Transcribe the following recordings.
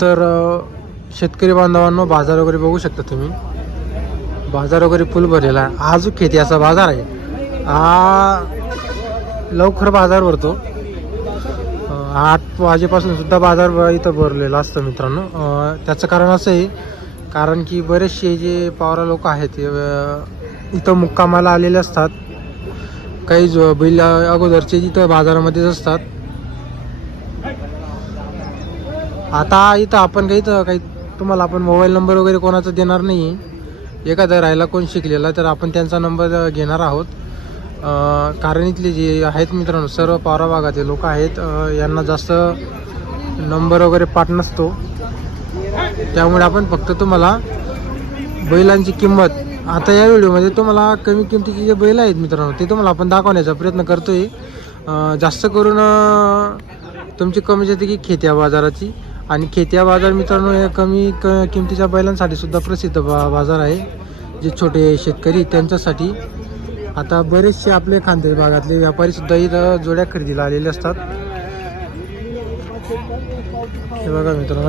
तर शेतकरी बांधवांनो बाजार वगैरे बघू शकता तुम्ही. बाजार वगैरे फुल भरलेला आहे. हा जो असा बाजार आहे हा लवकर बाजार भरतो. आठ वाजेपासून सुद्धा बाजार इथं भरलेला असतं मित्रांनो. त्याचं कारण असं आहे कारण की बरेचसे जे पावरा लोक आहेत इथं मुक्कामाला आलेले असतात. काही जो बैल अगोदरचे इथं बाजारामध्येच असतात आता इथं आपण काही तर काही तुम्हाला आपण मोबाईल नंबर वगैरे कोणाचा देणार नाही. एखादा राहायला कोण शिकलेला तर आपण त्यांचा नंबर घेणार आहोत. कारण इथले जे आहेत मित्रांनो सर्व पावरा भागातले लोक आहेत यांना जास्त नंबर वगैरे पाठ नसतो. त्यामुळे आपण फक्त तुम्हाला बैलांची किंमत आता या व्हिडिओमध्ये तुम्हाला कमी किमतीचे जे बैल आहेत मित्रांनो ते तुम्हाला आपण दाखवण्याचा प्रयत्न करतोय. आहे जास्त करून तुमची कमी जाते की खेत्या बाजाराची. आणि खेत्या बाजार मित्रांनो या कमी क किमतीच्या बैलांसाठी सुद्धा प्रसिद्ध बा बाजार आहे. जे छोटे शेतकरी त्यांच्यासाठी आता बरेचसे आपले खानदेश भागातले व्यापारी सुद्धा इथं जोड्या खरेदीला आलेले असतात. हे बघा मित्रांनो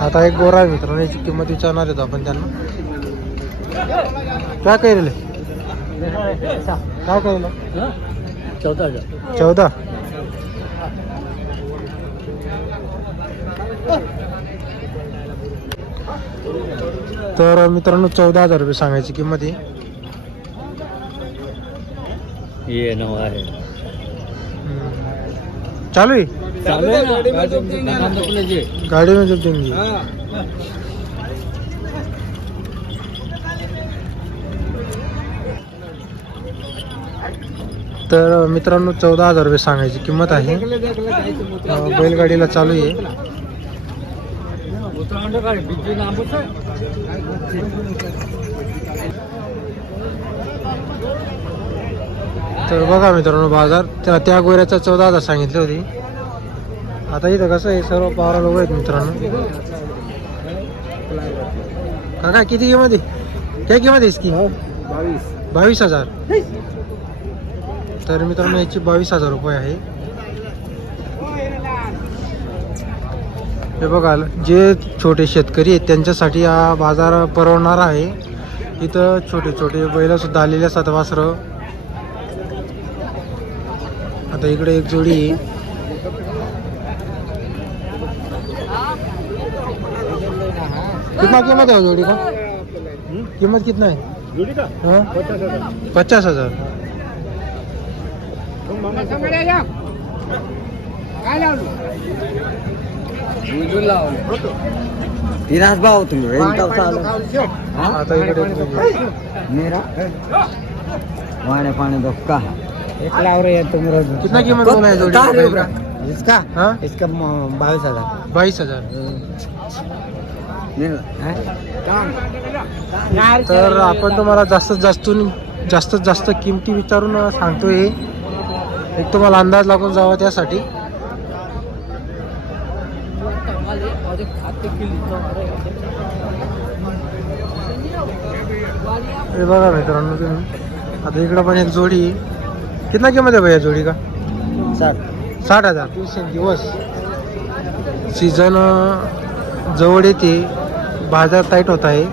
आता एक गोरा आहे मित्रांनो याची किंमत विचारणार आहेत आपण त्यांना. काय करेल काय करेल चौदा चौदा? तर मित्रांनो चौदा हजार रुपये सांगायची किंमत आहे. ये आहे. चालू आहे गाडी में जब देंगे तर मित्रांनो चौदा हजार रुपये सांगायची किंमत आहे. बैलगाडीला चालू आहे. तर बघा मित्रांनो बाजार. त्या त्या गोऱ्याचा चौदा हजार सांगितले होते. आता इथं कसं आहे सर्व पावरा लोक आहेत मित्रांनो. काका किती किंमत आहे? काय किंमत आहे इसकी? बावीस. बावीस हजार. तर मित्रांनो याची बावीस हजार रुपये आहे. हे बघा जे छोटे शेतकरी आहेत त्यांच्यासाठी हा बाजार परवडणार आहे. इथं छोटे छोटे बैल सुद्धा आलेले असतात वासरं. आता इकडे एक जोडी आहे. कितना कीमत है जोड़ी का? कीमत कितना है जोडी का? हाँ? पचास हजार. पचास हजार तिरास भाव तुम्ही आता मेरा वाणे पाणी दो एक लाव रे तुम्ही रोज कितना कीमत बोला है जोड़ी का? इसका हाँ इसका बाईस हजार बाईस हजार तर आपण तुम्हाला जास्तीत जास्त जास्तीत जास्त किमती विचारून सांगतोय एक तुम्हाला अंदाज लागून जावा त्यासाठी. हे बघा मित्रांनो तुम्ही. आता इकडं पण एक जोडी. कितना किंमत आहे भैया जोडी का? साठ. साठ हजार. दिवस. सीझन जवळ येते. बाजार टाईट होत आहे.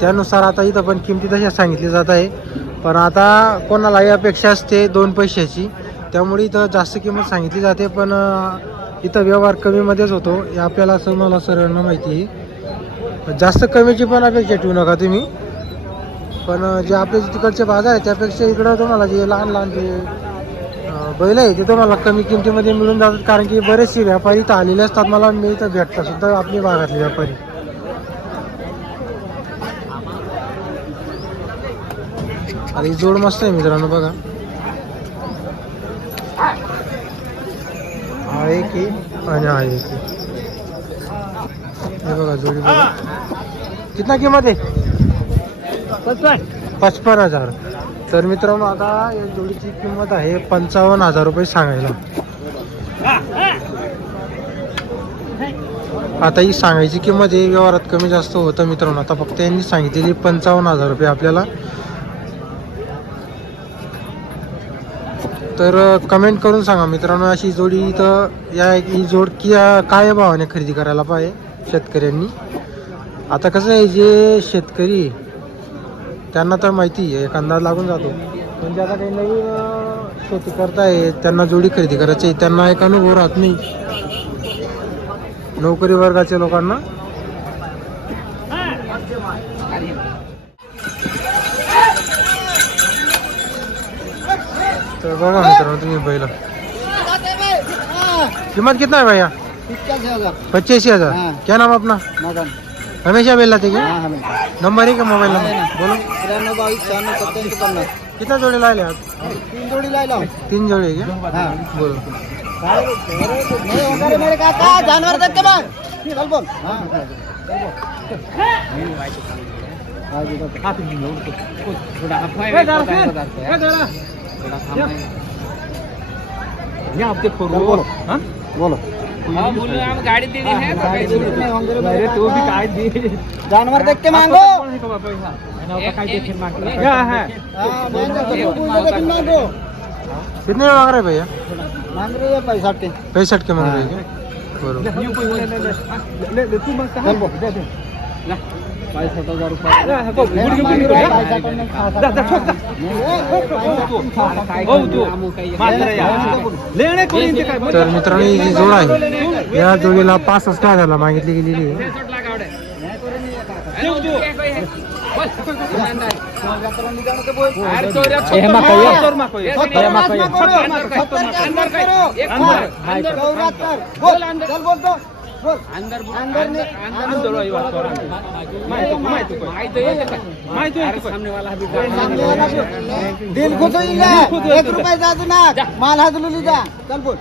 त्यानुसार आता इथं पण किमती तशा सांगितली जात आहे. पण आता कोणालाही अपेक्षा असते दोन पैशाची. त्यामुळे इथं जास्त किंमत सांगितली जाते पण इथं व्यवहार कमीमध्येच होतो. हे आपल्याला असं मला सर्वांना माहिती आहे. जास्त कमीची पण अपेक्षा ठेवू नका तुम्ही. पण जे आपले तिकडचे बाजार आहे त्यापेक्षा इकडं तुम्हाला जे लहान लहान जे बैल आहे ते तुम्हाला कमी किमतीमध्ये मिळून जातात. कारण की बरेचसे व्यापारी इथं आलेले असतात. मला मी इथं भेटतात सुद्धा आपली भागातले व्यापारी. आणि जोड मस्त आहे मित्रांनो बघा. हा एक आहे आणि हा एक आहे. हे बघा जोडी बघा. कितना किंमत आहे? पचपन. हजार. तर मित्रांनो आता या जोडीची किंमत आहे पंचावन्न हजार रुपये सांगायला. आता ही सांगायची किंमत आहे व्यवहारात कमी जास्त होतं मित्रांनो. आता फक्त यांनी सांगितलेली पंचावन्न हजार रुपये आपल्याला तर कमेंट करून सांगा मित्रांनो अशी जोडी इथं या ही जोड की काय भावाने खरेदी करायला पाहिजे शेतकऱ्यांनी? आता कसं आहे जे शेतकरी त्यांना तर माहिती आहे एक अंदाज लागून जातो. पण आता काही नवीन शेती करताय त्यांना जोडी खरेदी करायची आहे, त्यांना एक अनुभव राहत नाही. नोकरी वर्गाच्या लोकांना तर बघा मित्रांनो तुम्ही पहिलं किंमत कितना है भैया? पच्चीस हजार. हाँ। क्या नाम अपना मगन हमेशा बेल लाते क्या हाँ नंबर है क्या मोबाइल नंबर बोलो. त्र्याण्णव बावीस शहाण्णव सत्त्याऐंशी पन्नास. कितना जोड़ी लाए आप तीन जोडी लायला तीन जोड़ी है क्या हाँ. बोलो. जानवर देख के बोल हाँ. बोलो. बोलो. गाड़ी देनी है जानवर देख के मांगो. क्या है हाँ, मांगो तो तू बोल दे कि मांगो. कितने में मांग रहे हैं भैया? मांग रही है पैसा के पैंसठ के मांग रहे हैं. क्या? बरोबर. बोल पैंसठ मांग रही है, पैसा पण नाही खा सकता. नहीं, तर मित्रांनो ही जी जोड आहे या जोडीला पासष्ट हजारला मागितली गेलेली आहे दिल खुश होईल? एक रुपये जादू ना माल हाजलू जा चल बोल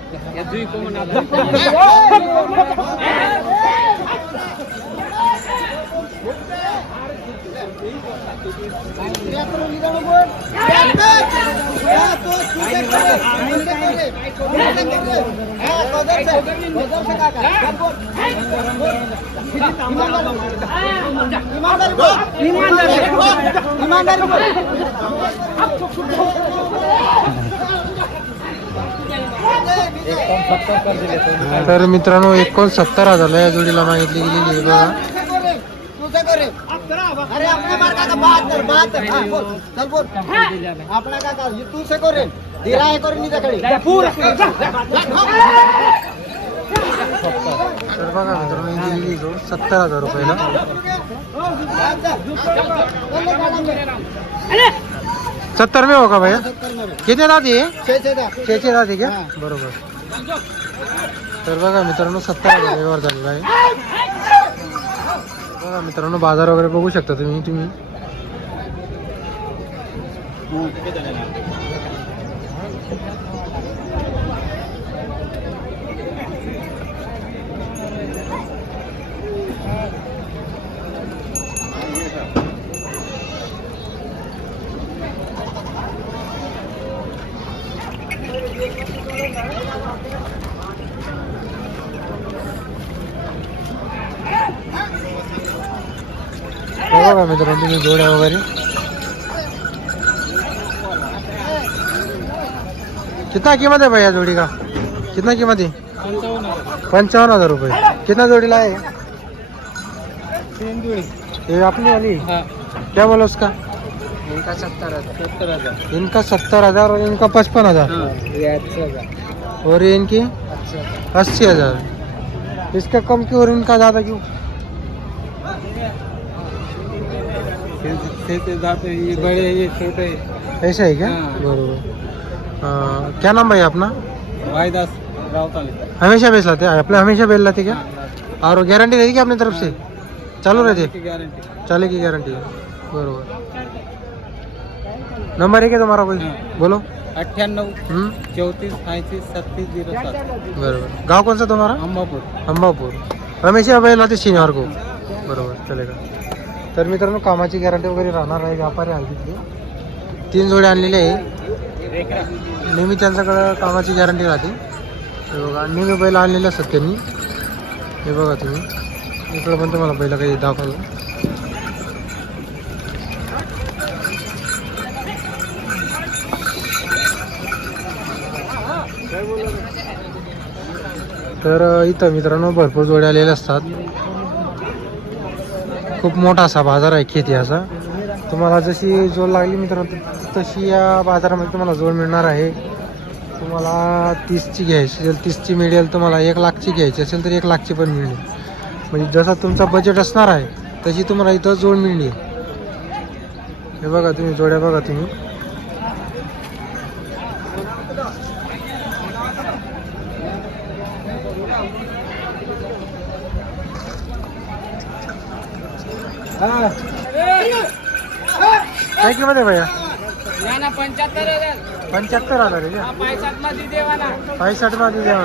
तर मित्रांनो एकोणसत्तर हजार या जोडीला मागितली गेलेली आहे बघा. तुझे करे अरे अपने मार का बहात्तर बहात्तर हाँ बोल चल बोल अपना का का तू से करे है नहीं देखड़ी तर बघा मित्रांनो ही दिलेली जोड सत्तर हजार रुपयाला सत्तर में होगा भैया किती दात आहे छे छे दात आहे क्या हा. बरोबर तर बघा मित्रांनो सत्तर हजार व्यवहार झालेला आहे बघा मित्रांनो बाजार वगैरे बघू शकता तुम्ही तुम्ही. बघा मित्रांनो तुम्ही जोड्या वगैरे. कितना कीमत है भैया जोड़ी का? कितना कीमत है? पंचावन हज़ार रुपये। कितना जोड़ी लाए? ये अपनी वाली? क्या बोला उसका? इनका सत्तर सत्तर हज़ार। इनका सत्तर हज़ार और इनका पचपन हज़ार। अस्सी और ये इनकी? अस्सी हज़ार। इसका कम क्यों और इनका ज़्यादा क्यों? जाते ये बड़े ये छोटे। ऐसा है क्या? हाँ। बरोबर। क्या नाम भैया अपना? भाईदास रावताले हमेशा बेच लाते हैं? अपने हमेशा बेच लाते क्या? और गारंटी रहेगी क्या अपनी तरफ़ से? चालू रहते गारंटी चाले की गारंटी है। बरोबर। नंबर है क्या तुम्हारा कोई हाँ. बोलो। अठ्ठ्याण्णव हम्म। चौतीस ऐंशी छत्तीस ज़ीरो सात। बरोबर। गाव कौन सा तुम्हारा? अंबापूर। अंबापूर। हमेशा बैल लाते शनिवार को। बरोबर चलेगा। तर मित्रांनो कामाची गॅरंटी वगैरे राहणार आहे. व्यापारी आहे तिथले. तीन जोडे आणलेले आहे. नेहमी त्यांच्याकडं कामाची गॅरंटी राहते. हे बघा नेहमी बैल आणलेले असतात त्यांनी. हे बघा तुम्ही. इकडं पण तुम्हाला पहिला काही दाखवलं तर इथं मित्रांनो भरपूर जोडे आलेले असतात. खूप मोठा असा बाजार आहे खेती असा. तुम्हाला जशी जोड लागली मित्रांनो तशी या बाजारामध्ये तुम्हाला जोड मिळणार आहे. तुम्हाला तीसची घ्यायची असेल तीसची मिळेल तुम्हाला एक लाखची घ्यायची असेल तर एक लाखची पण मिळेल. म्हणजे जसा तुमचा बजेट असणार आहे तशी तुम्हाला इथं जोड मिळली. हे बघा तुम्ही जोड्या बघा तुम्ही. काय किंमत आहे भैया? पंच्याहत्तर हजार. पंच्याहत्तर हजार आहे मध्ये देवाना का पायसठमध्ये द्या